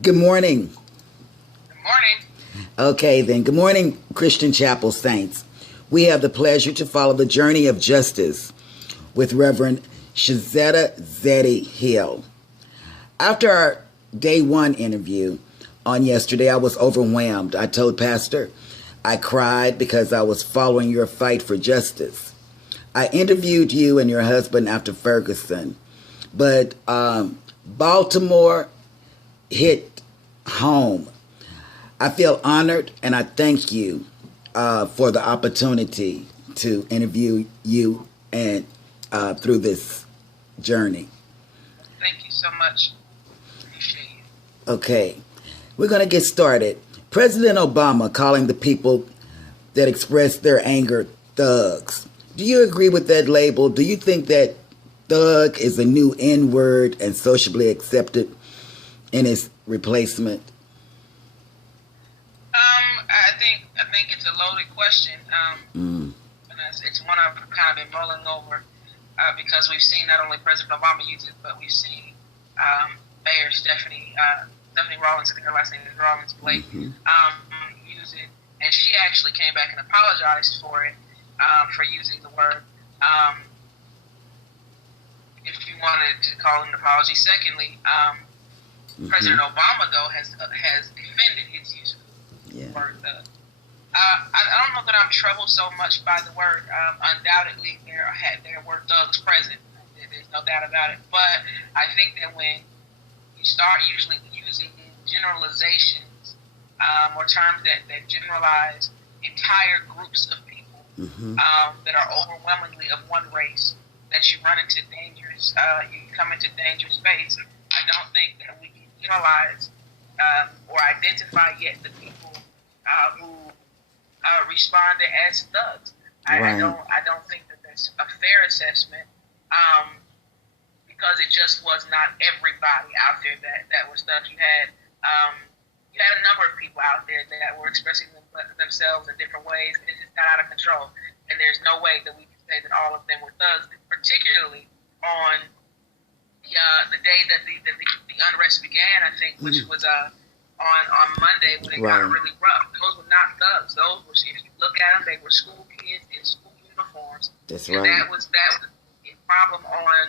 Good morning. Good morning. Okay, then. Good morning, Christian Chapel Saints. We have the pleasure to follow the journey of justice with Reverend Shazetta Zeddy Hill. After our day one interview on yesterday, I was overwhelmed. I told Pastor I cried because I was following your fight for justice. I interviewed you and your husband after Ferguson, but Baltimore hit home. I feel honored and I thank you for the opportunity to interview you and through this journey. Thank you so much. Appreciate you. Okay, we're going to get started. President Obama calling the people that express their anger thugs. Do you agree with that label? Do you think that thug is a new N word and socially accepted in its replacement? I think it's a loaded question. And it's one I've kind of been mulling over because we've seen not only President Obama use it, but we've seen Mayor Stephanie Rawlings, I think her last name is Rawlings Blake, use it, and she actually came back and apologized for it, for using the word. If you wanted to call it an apology. Secondly, President Obama though has defended his use of the word thug. I don't know that I'm troubled so much by the word. Undoubtedly, there were thugs present. There's no doubt about it. But I think that when you start usually using generalizations or terms that generalize entire groups of people that are overwhelmingly of one race, that you run into dangerous, you come into dangerous space. I don't think that we can generalize or identify yet the people who responded as thugs. I don't think that that's a fair assessment because it just was not everybody out there that was thugs. You had a number of people out there that were expressing themselves in different ways, and it just got out of control. And there's no way that we can say that all of them were thugs, particularly on the day that the unrest began, I think, which was on Monday when it got really rough. Those were not thugs. Those were, if you look at them, they were school kids in school uniforms. That's and right. That was a problem on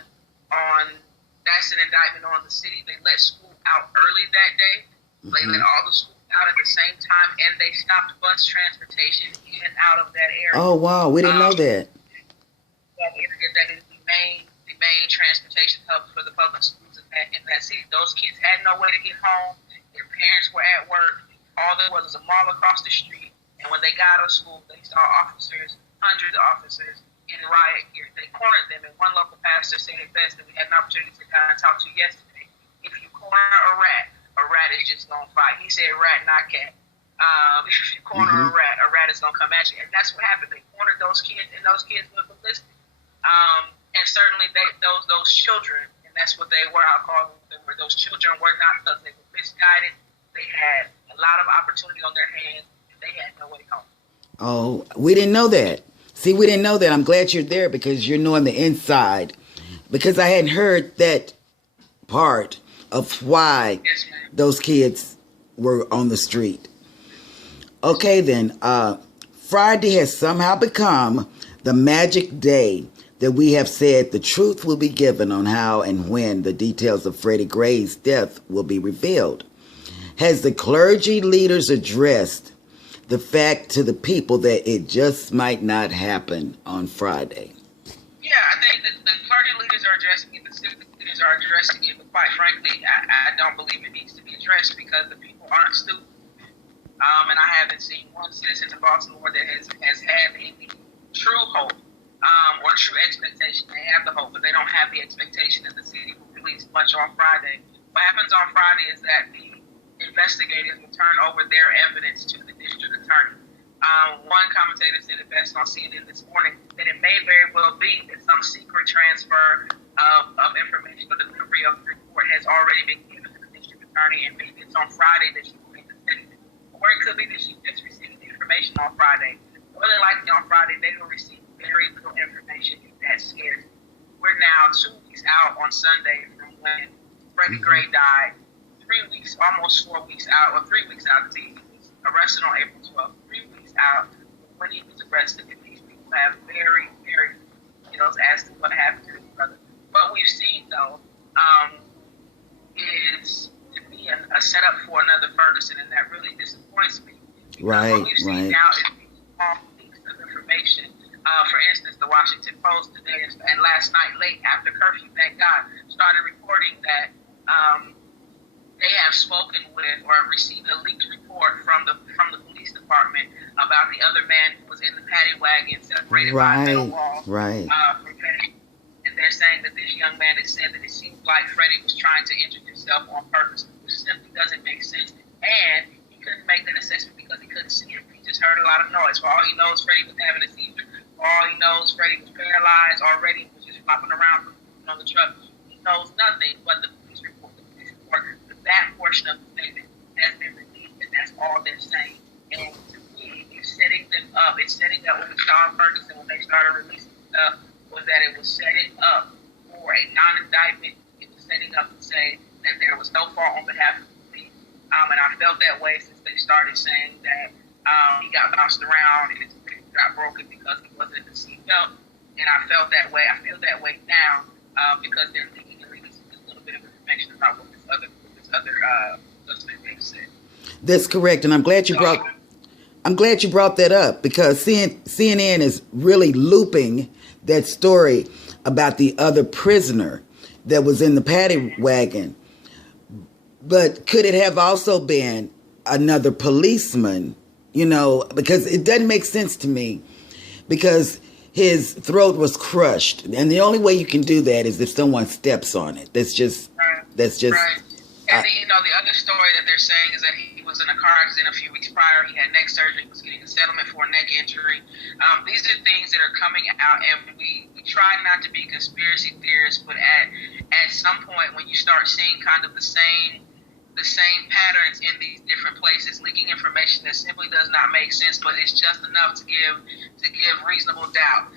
that's an indictment on the city. They let school out early that day. They let all the schools out at the same time, and they stopped bus transportation in and out of that area. Oh wow, we didn't know that. That is the main transportation hub for the public schools in that city. Those kids had no way to get home. Their parents were at work. All there was a mall across the street. And when they got out of school, they saw officers, hundreds of officers, in riot gear. They cornered them. And one local pastor said it best that we had an opportunity to kind of talk to yesterday. If you corner a rat is just going to fight. He said rat, not cat. If you corner a rat is going to come at you. And that's what happened. They cornered those kids, and those kids went ballistic. And certainly those children, and that's what they were, I'll call them, those children were not thugs. They were misguided. They had a lot of opportunity on their hands, and they had no way home. Oh, we didn't know that. See, we didn't know that. I'm glad you're there because you're knowing the inside. Because I hadn't heard that part of why those kids were on the street. Okay, then. Friday has somehow become the magic day that we have said the truth will be given on how and when the details of Freddie Gray's death will be revealed. Has the clergy leaders addressed the fact to the people that it just might not happen on Friday? Yeah, I think that the clergy leaders are addressing it, the civic leaders are addressing it, but quite frankly, I don't believe it needs to be addressed because the people aren't stupid. And I haven't seen one citizen in Baltimore that has had any true hope or true expectation. They have the hope, but they don't have the expectation that the city will release much on Friday. What happens on Friday is that the investigators will turn over their evidence to the district attorney. One commentator said it best on CNN this morning that it may very well be that some secret transfer of information or delivery of the report has already been given to the district attorney, and maybe it's on Friday that she will make the statement. Or it could be that she just received the information on Friday. More than likely on Friday, they will receive very little information, and that scares me. We're now 2 weeks out on Sunday from when Freddie Gray died. 3 weeks, almost 4 weeks out, or 3 weeks out. He was arrested on April 12th. 3 weeks out when he was arrested, and these people have very, very details as to what happened to his brother. What we've seen, though, is to be a setup for another Ferguson, and that really disappoints me. Because what we've seen now is these small leaks of information. For instance, the Washington Post today and last night, late after curfew, thank God, started reporting that they have spoken with or received a leaked report from the police department about the other man who was in the paddy wagon separated by a metal wall from Freddie. And they're saying that this young man has said that it seemed like Freddie was trying to injure himself on purpose, which simply doesn't make sense. And he couldn't make that assessment because he couldn't see it. He just heard a lot of noise. For all he knows, Freddie was having a seizure. For all he knows, Freddie was paralyzed already, was just flopping around on the truck. He knows nothing but the police report. That portion of the statement has been released, and that's all they're saying. And to me, it's setting them up. It's setting up what we saw in Ferguson when they started releasing stuff, was that it was setting up for a non-indictment. It was setting up to say that there was no fault on behalf of the police. And I felt that way since they started saying that he got bounced around and his leg got broken because he wasn't in the seatbelt. And I felt that way. I feel that way now because they're leaking and releasing a little bit of information about what this other suspect they've said. That's correct, and I'm glad you brought that up, because CNN is really looping that story about the other prisoner that was in the paddy wagon. But could it have also been another policeman? You know, because it doesn't make sense to me, because his throat was crushed, and the only way you can do that is if someone steps on it. That's just right. And the other story that they're saying is that he was in a car accident a few weeks prior. He had neck surgery. He was getting a settlement for a neck injury. These are things that are coming out, and we try not to be conspiracy theorists, but at some point when you start seeing kind of the same patterns in these different places, leaking information that simply does not make sense, but it's just enough to give reasonable doubt.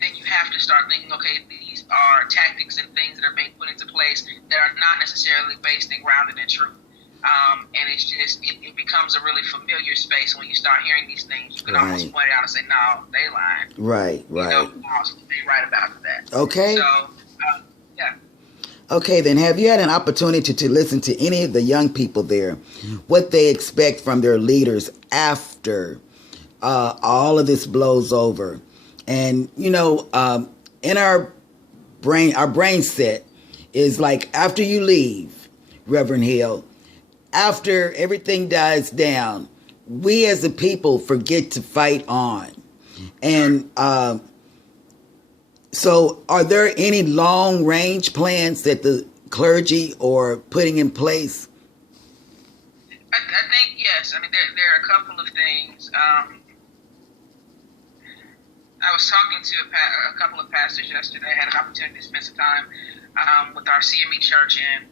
Then you have to start thinking, okay, these are tactics and things that are being put into place that are not necessarily based and grounded in truth. And it's just, it becomes a really familiar space when you start hearing these things. You can almost point it out and say, no, they lying. Right. You know, they're right about that. Okay. So, yeah. Okay, then have you had an opportunity to listen to any of the young people there, what they expect from their leaders after all of this blows over? And, you know, in our brain set is like, after you leave, Reverend Hill, after everything dies down, we as a people forget to fight on. And so are there any long-range plans that the clergy are putting in place? I think, yes. I mean, there are a couple of things. I was talking to a couple of pastors yesterday. I had an opportunity to spend some time with our CME church and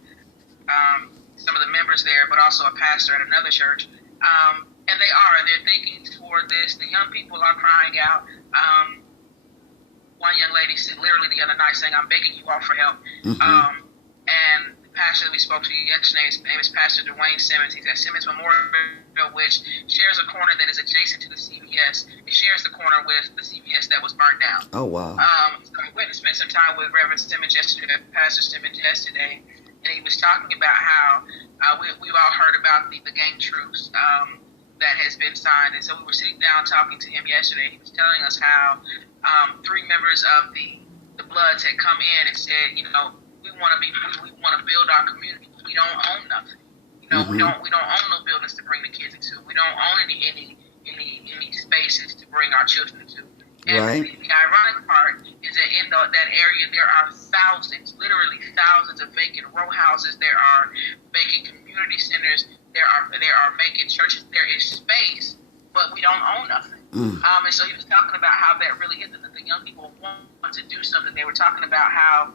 some of the members there, but also a pastor at another church. And they're thinking toward this. The young people are crying out. One young lady said literally the other night saying, I'm begging you all for help. Mm-hmm. And the pastor that we spoke to yesterday, his name is Pastor Dwayne Simmons. He's at Simmons Memorial, which shares a corner that is adjacent to the CVS. It shares the corner with the CVS that was burned down. Oh, wow. So we went and spent some time with Reverend Simmons yesterday, Pastor Simmons yesterday, and he was talking about how we've all heard about the gang truce that has been signed. And so we were sitting down talking to him yesterday. He was telling us how 3 members of the Bloods had come in and said, you know, we want to build our community. We don't own nothing. You know, mm-hmm. we don't own no buildings to bring the kids into. We don't own any spaces to bring our children into. And right. The ironic part is that in that area there are literally thousands of vacant row houses. There are vacant community centers. There are vacant churches. There is space, but we don't own nothing. And so he was talking about how that really is, that the young people want to do something. They were talking about how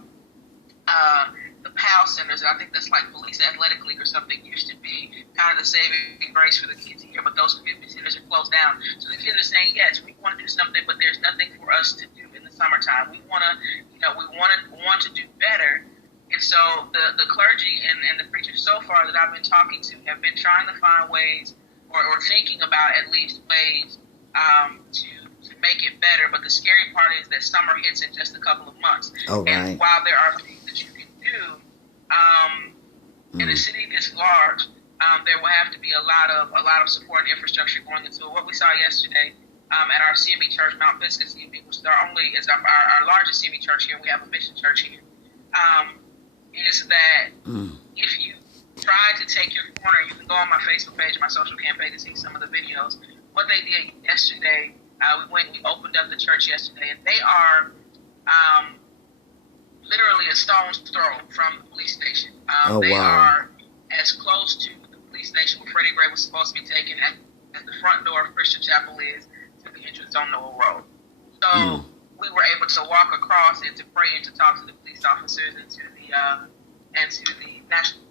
the PAL centers, and I think that's like Police Athletic League or something, used to be kind of the saving grace for the kids here, but those community centers are closed down. So the kids are saying, yes, we want to do something, but there's nothing for us to do in the summertime. We want to do better And so the clergy and the preachers so far that I've been talking to have been trying to find ways, or thinking about at least ways to make it better. But the scary part is that summer hits in just a couple of months. Oh, right. And while there are things that you can do in a city this large, there will have to be a lot of support and infrastructure going into it. What we saw yesterday at our CME church, Mount Pisgah CME, which is our largest CME church here. We have a mission church here. Is that if you try to take your corner, you can go on my Facebook page, my social campaign, to see some of the videos. What they did yesterday, we opened up the church yesterday, and they are literally a stone's throw from the police station. They are as close to the police station where Freddie Gray was supposed to be taken as the front door of Christian Chapel is to the entrance on NOEL Road. So we were able to walk across and to pray and to talk to the police officers and to the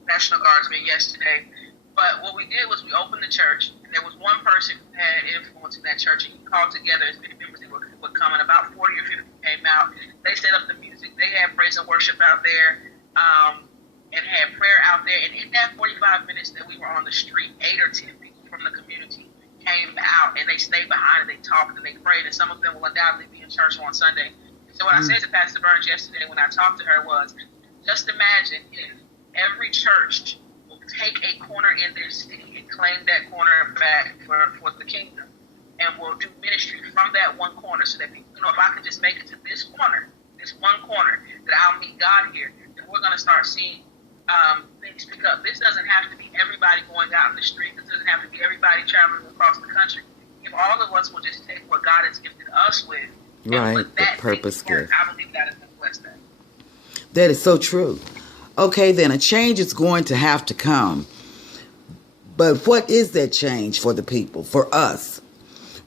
National Guardsmen yesterday. But what we did was we opened the church, and there was one person who had influence in that church, and he called together as many members as would come, and about 40 or 50 came out. They set up the music. They had praise and worship out there, and had prayer out there. And in that 45 minutes that we were on the street, 8 or 10 people from the community came out, and they stayed behind, and they talked, and they prayed, and some of them will undoubtedly be in church on Sunday. So what I said to Pastor Burns yesterday when I talked to her was, just imagine if every church will take a corner in their city and claim that corner back for the kingdom, and will do ministry from that one corner, so that people know, if I can just make it to this one corner, that I'll meet God here, then we're going to start seeing things pick up. This doesn't have to be everybody going out in the street. This doesn't have to be everybody traveling across the country. If all of us will just take what God has gifted us with, and put that purpose gift, I believe that is going to bless that. That is so true. Okay, then a change is going to have to come. But what is that change for the people, for us?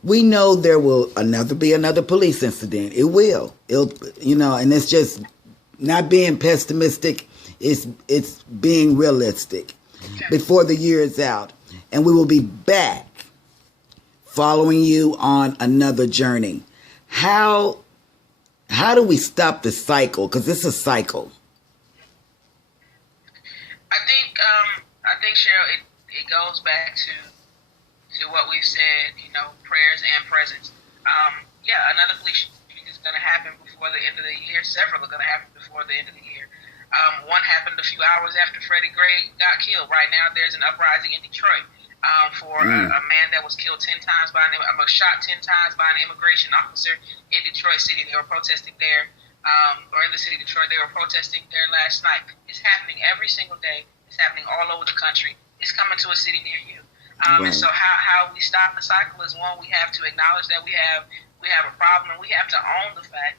We know there will be another police incident. It will. And it's just not being pessimistic. It's being realistic before the year is out. And we will be back following you on another journey. How do we stop the cycle? Because it's a cycle. I think Cheryl, it goes back to what we've said, prayers and presence. Another police shooting is going to happen before the end of the year. Several are going to happen before the end of the year. One happened a few hours after Freddie Gray got killed. Right now, there's an uprising in Detroit for a man that was killed shot 10 times by an immigration officer in Detroit City. They were protesting there, or in the city of Detroit. They were protesting there last night. It's happening every single day. It's happening all over the country. It's coming to a city near you. And so how we stop the cycle is, one, we have to acknowledge that we have a problem, and we have to own the fact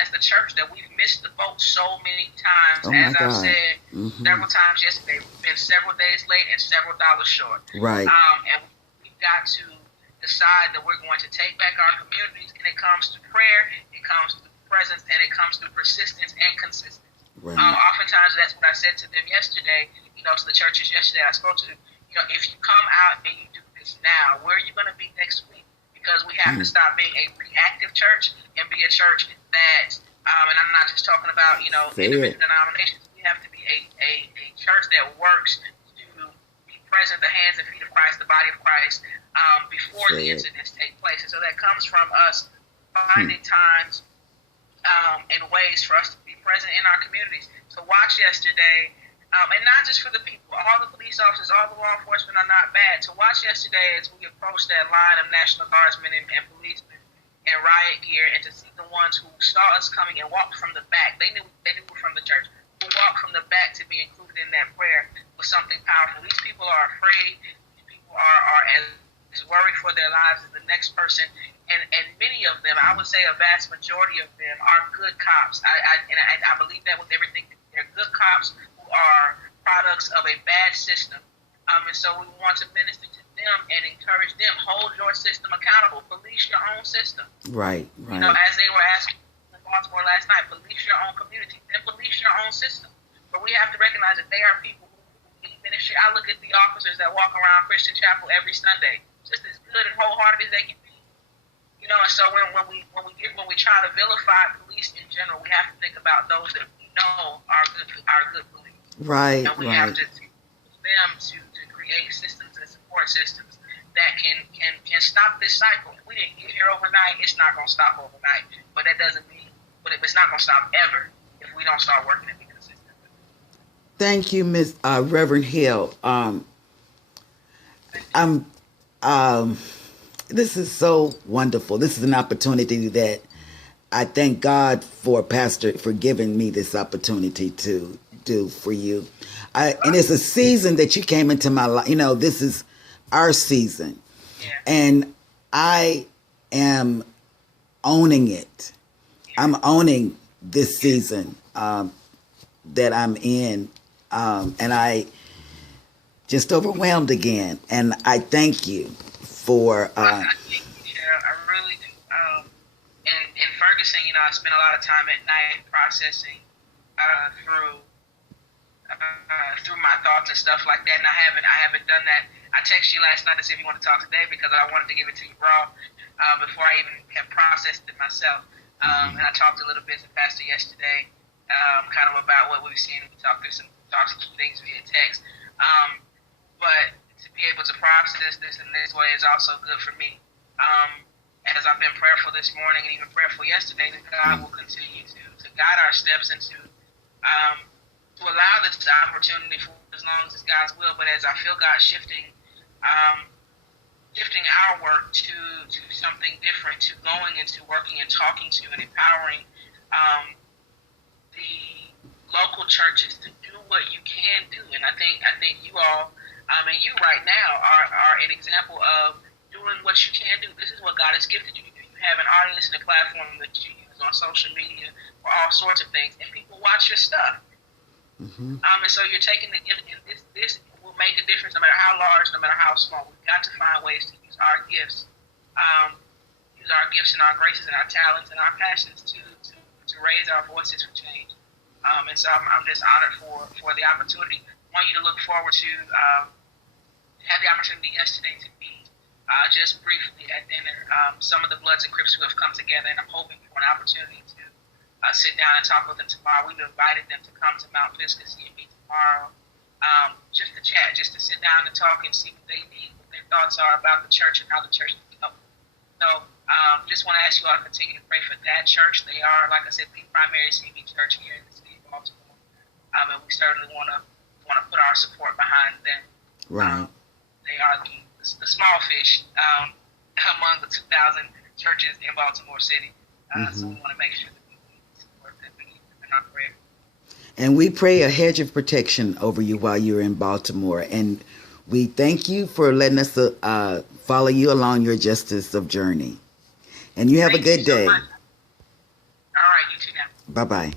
as the church that we've missed the boat so many times. As I've said several times yesterday, we've been several days late and several dollars short. Right. And we've got to decide that we're going to take back our communities, and it comes to prayer, it comes to presence, and it comes to persistence and consistency. Right. Oftentimes, that's what I said to them yesterday, to the churches yesterday I spoke to, if you come out and you do this now, where are you going to be next week? Because we have to stop being a reactive church and be a church that, and I'm not just talking about, individual denominations. We have to be a church that works to be present, the hands and feet of Christ, the body of Christ, before the incidents take place. And so that comes from us finding times and ways for us to be present in our communities. So watch yesterday, and not just for the people, all the police officers, all the law enforcement are not bad. To watch yesterday as we approached that line of National Guardsmen and policemen in riot gear, and to see the ones who saw us coming and walked from the back, they knew from the church, who walked from the back to be included in that prayer, was something powerful. These people are afraid. These people are as worried for their lives as the next person. And many of them, I would say a vast majority of them, are good cops. I believe that with everything. They're good cops who are products of a bad system. And so we want to minister to them and encourage them. Hold your system accountable. Police your own system. Right. As they were asking in Baltimore last night, police your own community. Then police your own system. But we have to recognize that they are people who need ministry. I look at the officers that walk around Christian Chapel every Sunday, just as good and wholehearted as they can be. And so when we try to vilify police in general, we have to think about those that we know our good beliefs. Right, And we right. have to them to create systems and support systems that can stop this cycle. We didn't get here overnight. It's not going to stop overnight. But that doesn't mean, but it's not going to stop ever if we don't start working and be consistent. Thank you, Miss Reverend Hill. This is so wonderful. This is an opportunity that I thank God for Pastor for giving me this opportunity to do for you. And it's a season that you came into my life. You know, this is our season. Yeah. And I am owning it. I'm owning this season that I'm in. And I just overwhelmed again. And I thank you for... I thank you, Cheryl. I really do. In Ferguson, you know, I spent a lot of time at night processing through my thoughts and stuff like that, and I haven't done that. I texted you last night to see if you want to talk today because I wanted to give it to you raw before I even have processed it myself. And I talked a little bit to Pastor yesterday, kind of about what we've seen. We talked through some things via text, but to be able to process this in this way is also good for me. As I've been prayerful this morning and even prayerful yesterday, that God will continue to guide our steps and to allow this opportunity for as long as it's God's will. But as I feel God shifting our work to something different, to going into working and talking to and empowering the local churches to do what you can do. And I think you all, and you right now are an example of doing what you can do. This is what God has gifted you to do. You have an audience and a platform that you use on social media for all sorts of things, and people watch your stuff. Mm-hmm. And so you're taking this will make a difference no matter how large, no matter how small. We've got to find ways to use our gifts, and our graces and our talents and our passions to raise our voices for change. And so I'm just honored for the opportunity. I want you to look forward to have the opportunity yesterday to meet just briefly at dinner some of the Bloods and Crips who have come together, and I'm hoping for an opportunity to sit down and talk with them tomorrow. We've invited them to come to Mount Pisgah and meet tomorrow, just to chat, just to sit down and talk and see what they need, what their thoughts are about the church and how the church can help. So just want to ask you all to continue to pray for that church. They are, like I said, the primary CB church here in the city of Baltimore, and we certainly want to put our support behind them. Right. They are the small fish among the 2,000 churches in Baltimore City. So we want to make sure that we support them in our prayer. And we pray a hedge of protection over you while you're in Baltimore. And we thank you for letting us follow you along your justice of journey. And you have a good day. All right, you too now. Bye-bye.